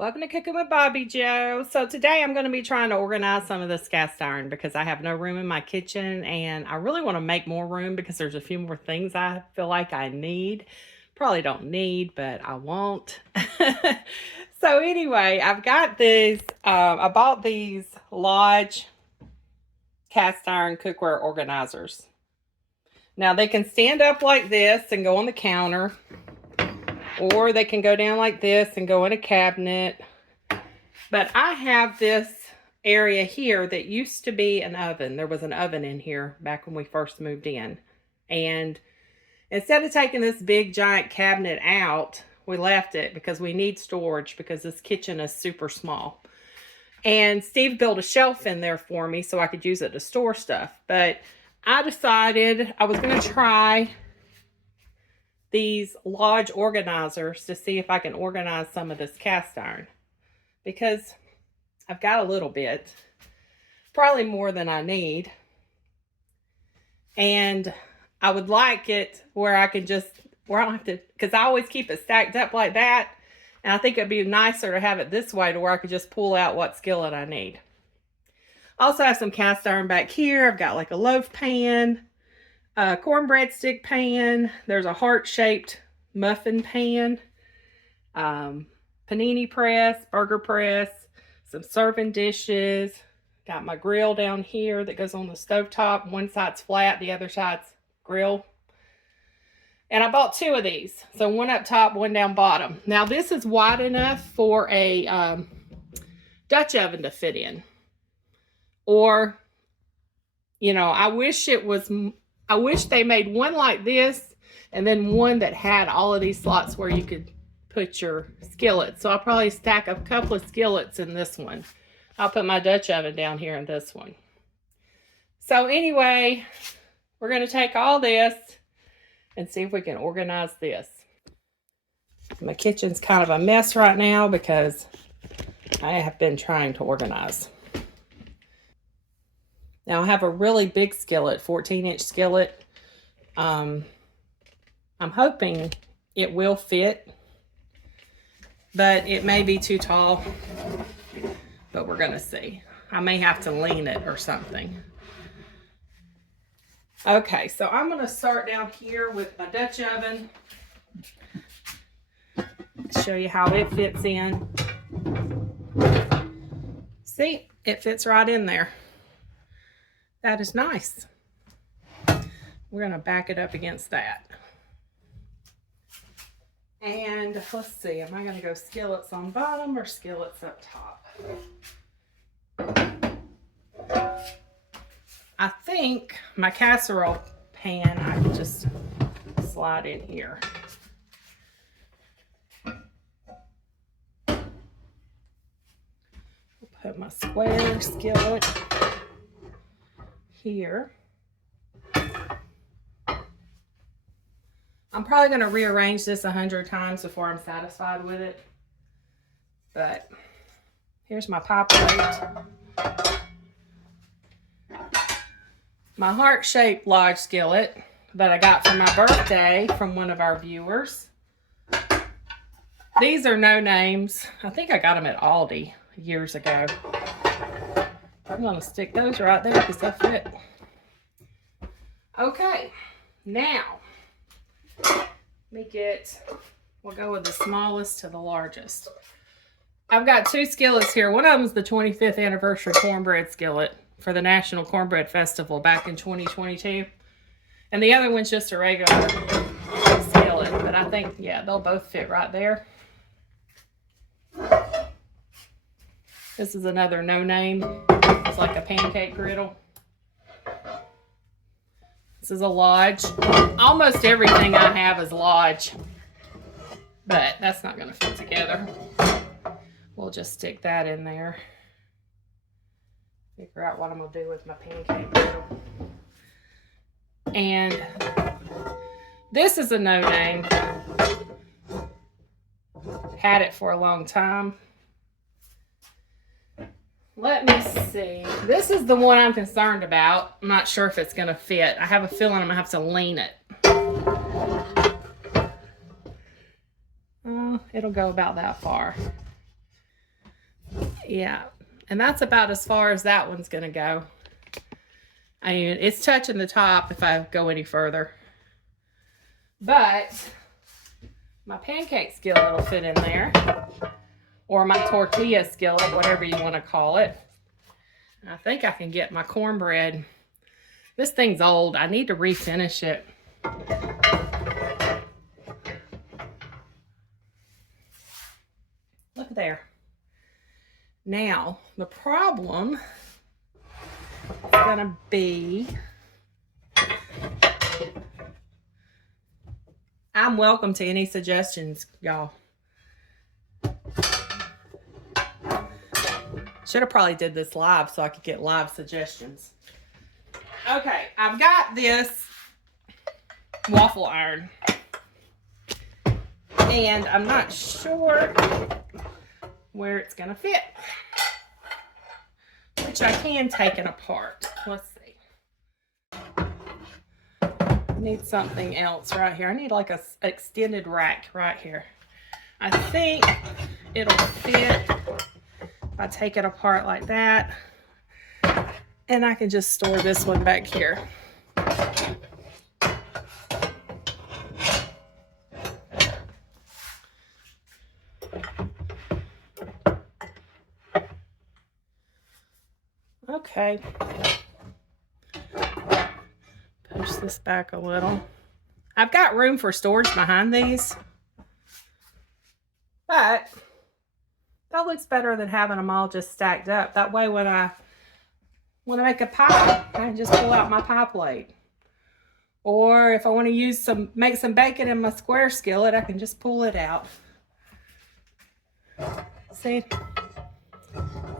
Welcome to Cooking with Bobbi Jo. So today I'm going to be trying to organize some of this cast iron because I have no room in my kitchen and I really want to make more room because there's a few more things I feel like I need. Probably don't need, but I want. So anyway, I've got these, I bought these Lodge cast iron cookware organizers. Now they can stand up like this and go on the counter. Or they can go down like this and go in a cabinet. But I have this area here that used to be an oven. There was an oven in here back when we first moved in. And instead of taking this big giant cabinet out, we left it because we need storage because this kitchen is super small. And Steve built a shelf in there for me so I could use it to store stuff. But I decided I was going to try these Lodge organizers to see if I can organize some of this cast iron, because I've got a little bit, probably more than I need, and I would like it where I can just, where I don't have to, because I always keep it stacked up like that, and I think it'd be nicer to have it this way to where I could just pull out what skillet I need. I also have some cast iron back here. I've got like a loaf pan, a cornbread stick pan. There's a heart-shaped muffin pan, panini press, burger press, some serving dishes. Got my grill down here that goes on the stovetop. One side's flat, the other side's grill. And I bought two of these. So one up top, one down bottom. Now this is wide enough for a Dutch oven to fit in. Or, you know, I wish they made one like this and then one that had all of these slots where you could put your skillets. So I'll probably stack a couple of skillets in this one. I'll put my Dutch oven down here in this one. So anyway, we're going to take all this and see if we can organize this. My kitchen's kind of a mess right now because I have been trying to organize. Now I have a really big skillet, 14-inch skillet. I'm hoping it will fit, but it may be too tall, but we're gonna see. I may have to lean it or something. Okay, so I'm gonna start down here with my Dutch oven. Show you how it fits in. See, it fits right in there. That is nice. We're going to back it up against that. And let's see, am I going to go skillets on bottom or skillets up top? I think my casserole pan, I can just slide in here. Put my square skillet here. I'm probably going to rearrange this 100 times before I'm satisfied with it. But here's my pie plate. My heart-shaped Lodge skillet that I got for my birthday from one of our viewers. These are no names. I think I got them at Aldi years ago. I'm going to stick those right there because they fit. Okay, now we'll go with the smallest to the largest. I've got two skillets here. One of them is the 25th anniversary cornbread skillet for the National Cornbread Festival back in 2022. And the other one's just a regular skillet, but I think, yeah, they'll both fit right there. This is another no name. It's like a pancake griddle. This is a Lodge. Almost everything I have is Lodge, but that's not going to fit together. We'll just stick that in there. Figure out what I'm going to do with my pancake griddle. And this is a no name. Had it for a long time. Let me see. This is the one I'm concerned about. I'm not sure if it's going to fit. I have a feeling I'm going to have to lean it. It'll go about that far. Yeah, and that's about as far as that one's gonna go. I mean, it's touching the top if I go any further. But my pancake skillet will fit in there, or my tortilla skillet, whatever you want to call it. And I think I can get my cornbread. This thing's old. I need to refinish it. Look there. Now, the problem is gonna be, I'm welcome to any suggestions, y'all. Should have probably did this live so I could get live suggestions. Okay, I've got this waffle iron. And I'm not sure where it's gonna fit. Which I can take it apart. Let's see. I need something else right here. I need like a extended rack right here. I think it'll fit if I take it apart like that. And I can just store this one back here. Okay. Push this back a little. I've got room for storage behind these, but that looks better than having them all just stacked up. That way when I make a pie, I can just pull out my pie plate. Or if I want to make some bacon in my square skillet, I can just pull it out. See?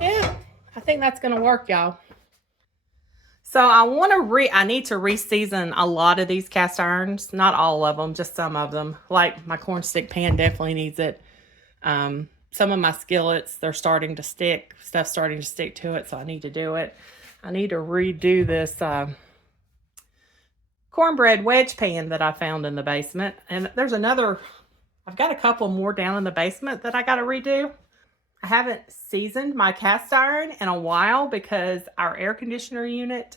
Yeah, I think that's going to work, y'all. So I need to re-season a lot of these cast irons. Not all of them, just some of them. Like my corn stick pan definitely needs it. Some of my skillets, they're starting to stick. Stuff's starting to stick to it, so I need to do it. I need to redo this cornbread wedge pan that I found in the basement. And there's I've got a couple more down in the basement that I got to redo. I haven't seasoned my cast iron in a while because our air conditioner unit,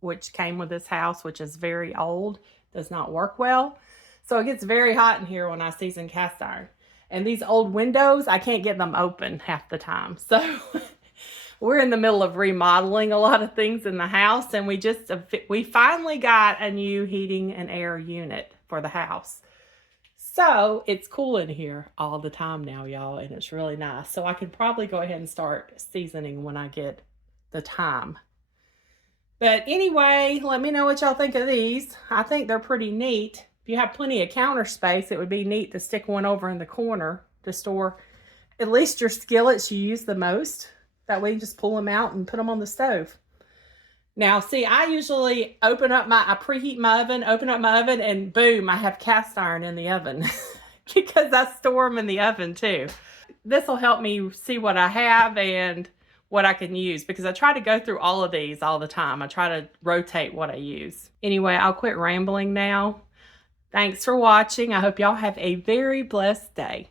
which came with this house, which is very old, does not work well. So it gets very hot in here when I season cast iron. And these old windows, I can't get them open half the time. So we're in the middle of remodeling a lot of things in the house. And we finally got a new heating and air unit for the house. So it's cool in here all the time now, y'all, and it's really nice. So I could probably go ahead and start seasoning when I get the time. But anyway, let me know what y'all think of these. I think they're pretty neat. If you have plenty of counter space, it would be neat to stick one over in the corner to store at least your skillets you use the most. That way you just pull them out and put them on the stove. Now, see, I usually I preheat my oven, open up my oven, and boom, I have cast iron in the oven because I store them in the oven too. This will help me see what I have and what I can use because I try to go through all of these all the time. I try to rotate what I use. Anyway, I'll quit rambling now. Thanks for watching. I hope y'all have a very blessed day.